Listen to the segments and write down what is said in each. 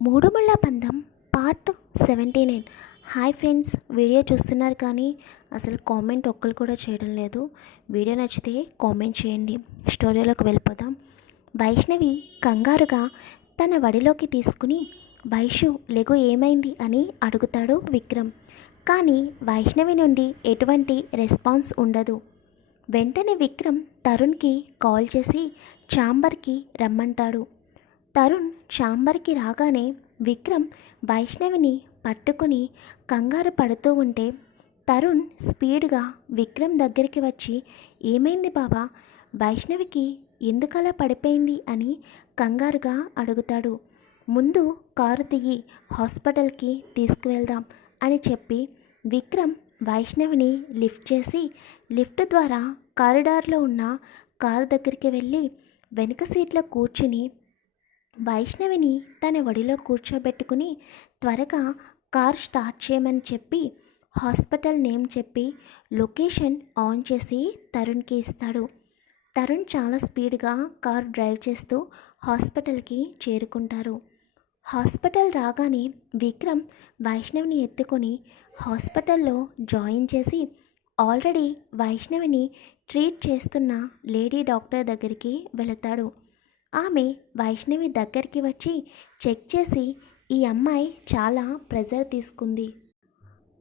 మూడు ముళ్ళ పందెం పార్ట్ 79. హాయ్ ఫ్రెండ్స్, వీడియో చూస్తున్నారు కానీ అసలు కామెంట్ ఒక్కరు కూడా చేయడం లేదు. వీడియో నచ్చితే కామెంట్ చేయండి. స్టోరీలోకి వెళ్ళిపోదాం. వైష్ణవి కంగారుగా తన వడిలోకి తీసుకుని వైషు లెగు ఏమైంది అని అడుగుతాడు విక్రమ్. కానీ వైష్ణవి నుండి ఎటువంటి రెస్పాన్స్ ఉండదు. వెంటనే విక్రమ్ తరుణ్కి కాల్ చేసి ఛాంబర్కి రమ్మంటాడు. తరుణ్ ఛాంబర్కి రాగానే విక్రమ్ వైష్ణవిని పట్టుకుని కంగారు పడుతూ ఉంటే తరుణ్ స్పీడ్గా విక్రమ్ దగ్గరికి వచ్చి ఏమైంది బాబా, వైష్ణవికి ఎందుకలా పడిపోయింది అని కంగారుగా అడుగుతాడు. ముందు కారు దిగి హాస్పిటల్కి తీసుకువెళ్దాం అని చెప్పి విక్రమ్ వైష్ణవిని లిఫ్ట్ చేసి లిఫ్ట్ ద్వారా కారిడార్లో ఉన్న కారు దగ్గరికి వెళ్ళి వెనుక సీట్లో కూర్చుని వైష్ణవిని తన ఒడిలో కూర్చోబెట్టుకుని త్వరగా కార్ స్టార్ట్ చేయమని చెప్పి హాస్పిటల్ నేమ్ చెప్పి లొకేషన్ ఆన్ చేసి తరుణ్కి ఇస్తాడు. తరుణ్ చాలా స్పీడ్గా కార్ డ్రైవ్ చేస్తూ హాస్పిటల్కి చేరుకుంటారు. హాస్పిటల్ రాగానే విక్రమ్ వైష్ణవిని ఎత్తుకొని హాస్పిటల్లో జాయిన్ చేసి ఆల్రెడీ వైష్ణవిని ట్రీట్ చేస్తున్న లేడీ డాక్టర్ దగ్గరికి వెళతాడు. ఆమె వైష్ణవి దగ్గరికి వచ్చి చెక్ చేసి ఈ అమ్మాయి చాలా ప్రెజర్ తీసుకుంది,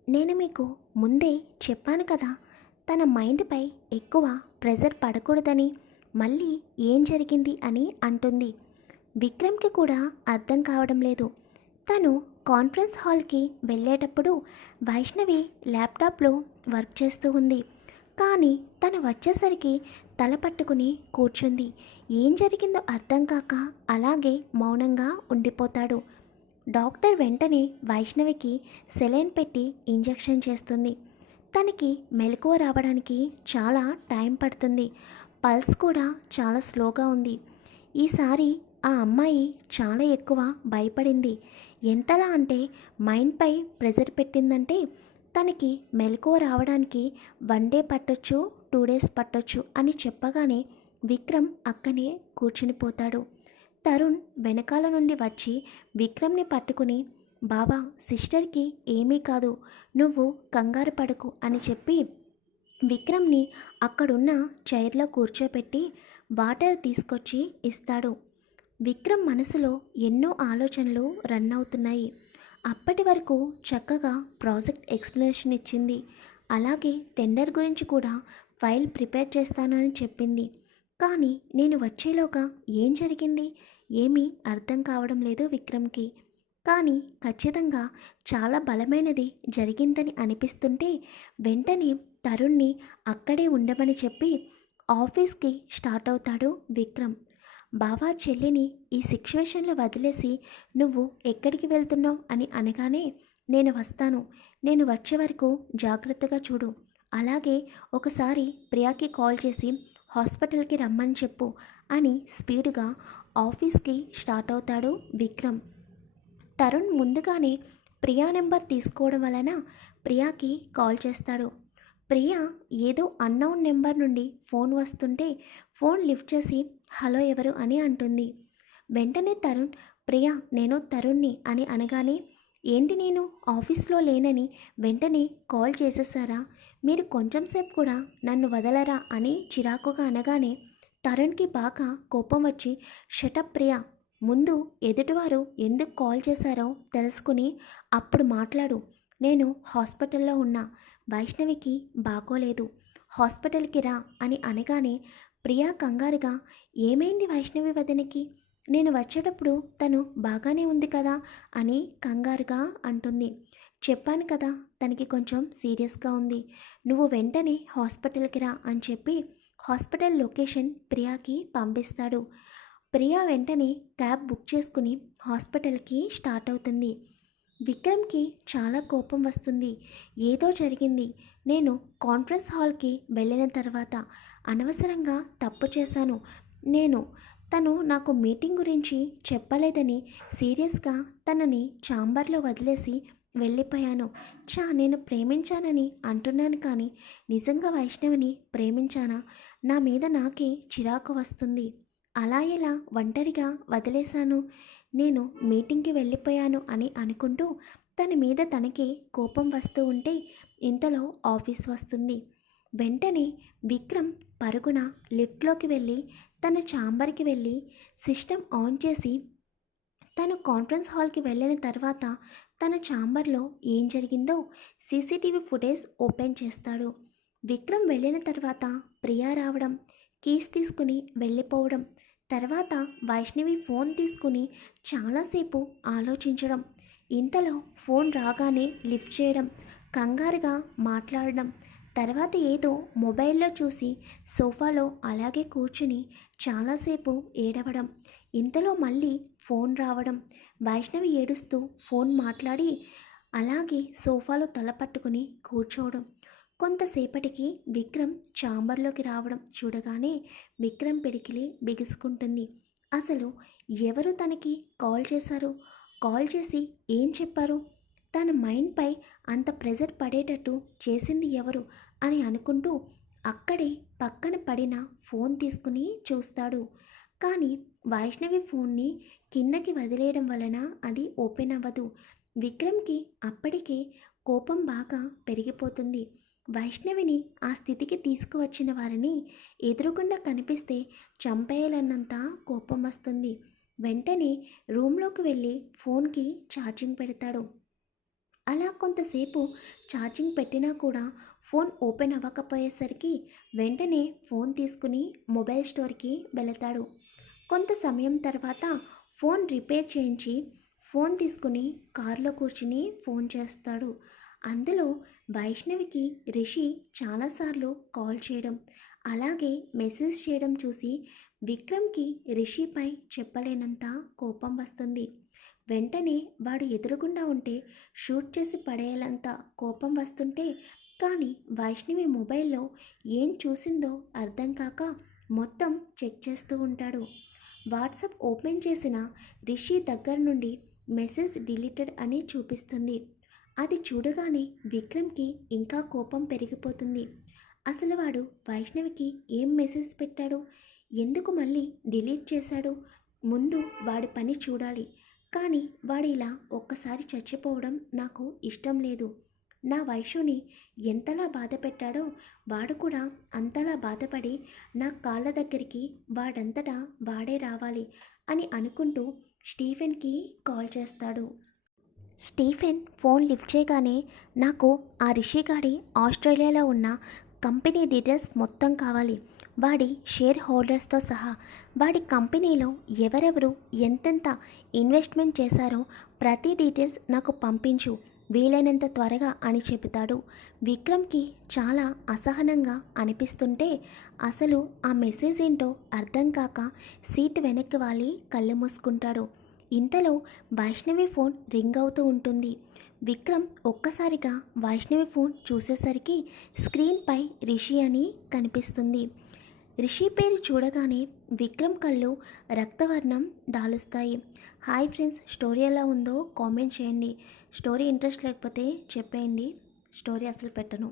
నేను మీకు ముందే చెప్పాను కదా తన మైండ్పై ఎక్కువ ప్రెజర్ పడకూడదని, మళ్ళీ ఏం జరిగింది అని అంటుంది. విక్రమ్కి కూడా అర్థం కావడం లేదు. తను కాన్ఫరెన్స్ హాల్కి వెళ్ళేటప్పుడు వైష్ణవి ల్యాప్టాప్లో వర్క్ చేస్తూ ఉంది. కానీ తను వచ్చేసరికి తల పట్టుకుని కూర్చుంది. ఏం జరిగిందో అర్థం కాక అలాగే మౌనంగా ఉండిపోతాడు. డాక్టర్ వెంటనే వైష్ణవికి సెలైన్ పెట్టి ఇంజెక్షన్ చేస్తుంది. తనకి మెలకువ రావడానికి చాలా టైం పడుతుంది. పల్స్ కూడా చాలా స్లోగా ఉంది. ఈసారి ఆ అమ్మాయి చాలా ఎక్కువ భయపడింది. ఎంతలా అంటే మైండ్పై ప్రెజర్ పెట్టిందంటే తనకి మెలకువ రావడానికి 1 డే పట్టొచ్చు, 2 డేస్ పట్టొచ్చు అని చెప్పగానే విక్రమ్ అక్కనే కూర్చునిపోతాడు. తరుణ్ వెనకాల నుండి వచ్చి విక్రమ్ని పట్టుకుని బాబా, సిస్టర్కి ఏమీ కాదు, నువ్వు కంగారు పడకు అని చెప్పి విక్రమ్ని అక్కడున్న చైర్లో కూర్చోపెట్టి వాటర్ తీసుకొచ్చి ఇస్తాడు. విక్రమ్ మనసులో ఎన్నో ఆలోచనలు రన్ అవుతున్నాయి. అప్పటి వరకు చక్కగా ప్రాజెక్ట్ ఎక్స్ప్లెనేషన్ ఇచ్చింది. అలాగే టెండర్ గురించి కూడా ఫైల్ ప్రిపేర్ చేస్తాను అని చెప్పింది. కానీ నేను వచ్చేలోగా ఏం జరిగింది ఏమీ అర్థం కావడం లేదు విక్రమ్కి. కానీ ఖచ్చితంగా చాలా బలమైనది జరిగిందని అనిపిస్తుంటే వెంటనే తరుణ్ని అక్కడే ఉండమని చెప్పి ఆఫీస్కి స్టార్ట్ అవుతాడు విక్రమ్. బావా, చెల్లిని ఈ సిచ్యువేషన్లో వదిలేసి నువ్వు ఎక్కడికి వెళ్తున్నావు అని అనగానే నేను వస్తాను, నేను వచ్చే వరకు జాగ్రత్తగా చూడు, అలాగే ఒకసారి ప్రియాకి కాల్ చేసి హాస్పిటల్కి రమ్మని చెప్పు అని స్పీడ్గా ఆఫీస్కి స్టార్ట్ అవుతాడు విక్రమ్. తరుణ్ ముందుగానే ప్రియా నెంబర్ తీసుకోవడం వలన ప్రియాకి కాల్ చేస్తాడు. ప్రియా ఏదో అన్నౌన్ నెంబర్ నుండి ఫోన్ వస్తుంటే ఫోన్ లిఫ్ట్ చేసి హలో ఎవరు అని అంటుంది. వెంటనే తరుణ్ ప్రియా, నేను తరుణ్ని అని అనగానే ఏంటి నేను ఆఫీస్లో లేనని వెంటనే కాల్ చేసేసారా, మీరు కొంచెం సేపు కూడా నన్ను వదలరా అని చిరాకుగా అనగానే తరుణ్కి బాగా కోపం వచ్చి షటప్ ప్రియా, ముందు ఎదుటివారు ఎందుకు కాల్ చేశారో తెలుసుకుని అప్పుడు మాట్లాడు, నేను హాస్పిటల్లో ఉన్నా, వైష్ణవికి బాగోలేదు, హాస్పిటల్కి రా అని అనగానే ప్రియా కంగారుగా ఏమైంది వైష్ణవి వదినకి, నేను వచ్చేటప్పుడు తను బాగానే ఉంది కదా అని కంగారుగా అంటుంది. చెప్పాను కదా తనకి కొంచెం సీరియస్గా ఉంది, నువ్వు వెంటనే హాస్పిటల్కి రా అని చెప్పి హాస్పిటల్ లొకేషన్ ప్రియాకి పంపిస్తాడు. ప్రియా వెంటనే క్యాబ్ బుక్ చేసుకుని హాస్పిటల్కి స్టార్ట్ అవుతుంది. విక్రమ్కి చాలా కోపం వస్తుంది. ఏదో జరిగింది, నేను కాన్ఫరెన్స్ హాల్కి వెళ్ళిన తర్వాత అనవసరంగా తప్పు చేశాను, తను నాకు మీటింగ్ గురించి చెప్పలేదని సీరియస్గా తనని ఛాంబర్లో వదిలేసి వెళ్ళిపోయాను. నేను ప్రేమించానని అంటున్నాను కానీ నిజంగా వైష్ణవిని ప్రేమించానా, నా మీద నాకే చిరాకు వస్తుంది, అలా ఎలా ఒంటరిగా వదిలేశాను, నేను మీటింగ్కి వెళ్ళిపోయాను అని అనుకుంటూ తన మీద తనకే కోపం వస్తూ ఉంటే ఇంతలో ఆఫీస్ వస్తుంది. వెంటనే విక్రమ్ పరుగున లిఫ్ట్లోకి వెళ్ళి తన ఛాంబర్కి వెళ్ళి సిస్టమ్ ఆన్ చేసి తను కాన్ఫరెన్స్ హాల్కి వెళ్ళిన తర్వాత తన ఛాంబర్లో ఏం జరిగిందో సీసీటీవీ ఫుటేజ్ ఓపెన్ చేస్తాడు. విక్రమ్ వెళ్ళిన తర్వాత ప్రియా రావడం, కీస్ తీసుకుని వెళ్ళిపోవడం, తర్వాత వైష్ణవి ఫోన్ తీసుకుని చాలాసేపు ఆలోచించడం, ఇంతలో ఫోన్ రాగానే లిఫ్ట్ చేయడం, కంగారుగా మాట్లాడడం, తర్వాత ఏదో మొబైల్లో చూసి సోఫాలో అలాగే కూర్చుని చాలాసేపు ఏడవడం, ఇంతలో మళ్ళీ ఫోన్ రావడం, వైష్ణవి ఏడుస్తూ ఫోన్ మాట్లాడి అలాగే సోఫాలో తల పట్టుకుని కూర్చోవడం. కొంతసేపటికి విక్రమ్ ఛాంబర్లోకి రావడం చూడగానే విక్రమ్ పిడికిలి బిగుసుకుంటుంది. అసలు ఎవరు తనకి కాల్ చేశారు, కాల్ చేసి ఏం చెప్పారు, తన మైండ్పై అంత ప్రెజర్ పడేటట్టు చేసింది ఎవరు అని అనుకుంటూ అక్కడే పక్కన పడిన ఫోన్ తీసుకుని చూస్తాడు. కానీ వైష్ణవి ఫోన్ని కిందకి వదిలేయడం వలన అది ఓపెన్ అవ్వదు. విక్రమ్కి అప్పటికే కోపం బాగా పెరిగిపోతుంది. వైష్ణవిని ఆ స్థితికి తీసుకువచ్చిన వారిని ఎదురుగుండా కనిపిస్తే చంపేయాలన్నంత కోపం వస్తుంది. వెంటనే రూమ్లోకి వెళ్ళి ఫోన్కి ఛార్జింగ్ పెడతాడు. అలా కొంతసేపు ఛార్జింగ్ పెట్టినా కూడా ఫోన్ ఓపెన్ అవ్వకపోయేసరికి వెంటనే ఫోన్ తీసుకుని మొబైల్ స్టోర్కి వెళతాడు. కొంత సమయం తర్వాత ఫోన్ రిపేర్ చేయించి ఫోన్ తీసుకుని కారులో కూర్చుని ఫోన్ చేస్తాడు. అందులో వైష్ణవికి రిషి చాలాసార్లు కాల్ చేయడం, అలాగే మెసేజ్ చేయడం చూసి విక్రమ్కి రిషిపై చెప్పలేనంత కోపం వస్తుంది. వెంటనే వాడు ఎదురుగుండా ఉంటే షూట్ చేసి పడేయాలంత కోపం వస్తుంటే కానీ వైష్ణవి మొబైల్లో ఏం చూసిందో అర్థం కాక మొత్తం చెక్ చేస్తూ ఉంటాడు. వాట్సాప్ ఓపెన్ చేసిన రిషి దగ్గర నుండి మెసేజ్ డిలీటెడ్ అని చూపిస్తుంది. అది చూడగానే విక్రమ్కి ఇంకా కోపం పెరిగిపోతుంది. అసలు వాడు వైష్ణవికి ఏం మెసేజ్ పెట్టాడు, ఎందుకు మళ్ళీ డిలీట్ చేశాడు, ముందు వాడి పని చూడాలి. కానీ వాడు ఇలా ఒక్కసారి చచ్చిపోవడం నాకు ఇష్టం లేదు. నా వైషుని ఎంతలా బాధ పెట్టాడో వాడు కూడా అంతలా బాధపడి నా కాళ్ళ దగ్గరికి వాడంతటా వాడే రావాలి అని అనుకుంటూ స్టీఫెన్కి కాల్ చేస్తాడు. స్టీఫెన్ ఫోన్ లిఫ్ట్ చేయగానే నాకు ఆ రిషిగాడి ఆస్ట్రేలియాలో ఉన్న కంపెనీ డీటెయిల్స్ మొత్తం కావాలి, వాడి షేర్ హోల్డర్స్తో సహా, వాడి కంపెనీలో ఎవరెవరు ఎంతెంత ఇన్వెస్ట్మెంట్ చేశారో ప్రతి డీటెయిల్స్ నాకు పంపించు వీలైనంత త్వరగా అని చెబుతాడు. విక్రమ్కి చాలా అసహనంగా అనిపిస్తుంటే అసలు ఆ మెసేజ్ ఏంటో అర్థం కాక సీట్ వెనక్కి వాలి కళ్ళు మూసుకుంటాడు. ఇంతలో వైష్ణవి ఫోన్ రింగ్ అవుతూ ఉంటుంది. విక్రమ్ ఒక్కసారిగా వైష్ణవి ఫోన్ చూసేసరికి స్క్రీన్పై రిషి అని కనిపిస్తుంది. రిషి పేరు చూడగానే విక్రమ్ కళ్ళు రక్తవర్ణం దాలుస్తాయి. హాయ్ ఫ్రెండ్స్, స్టోరీ ఎలా ఉందో కామెంట్ చేయండి. స్టోరీ ఇంట్రెస్ట్ లేకపోతే చెప్పేయండి, స్టోరీ అసలు పెట్టను.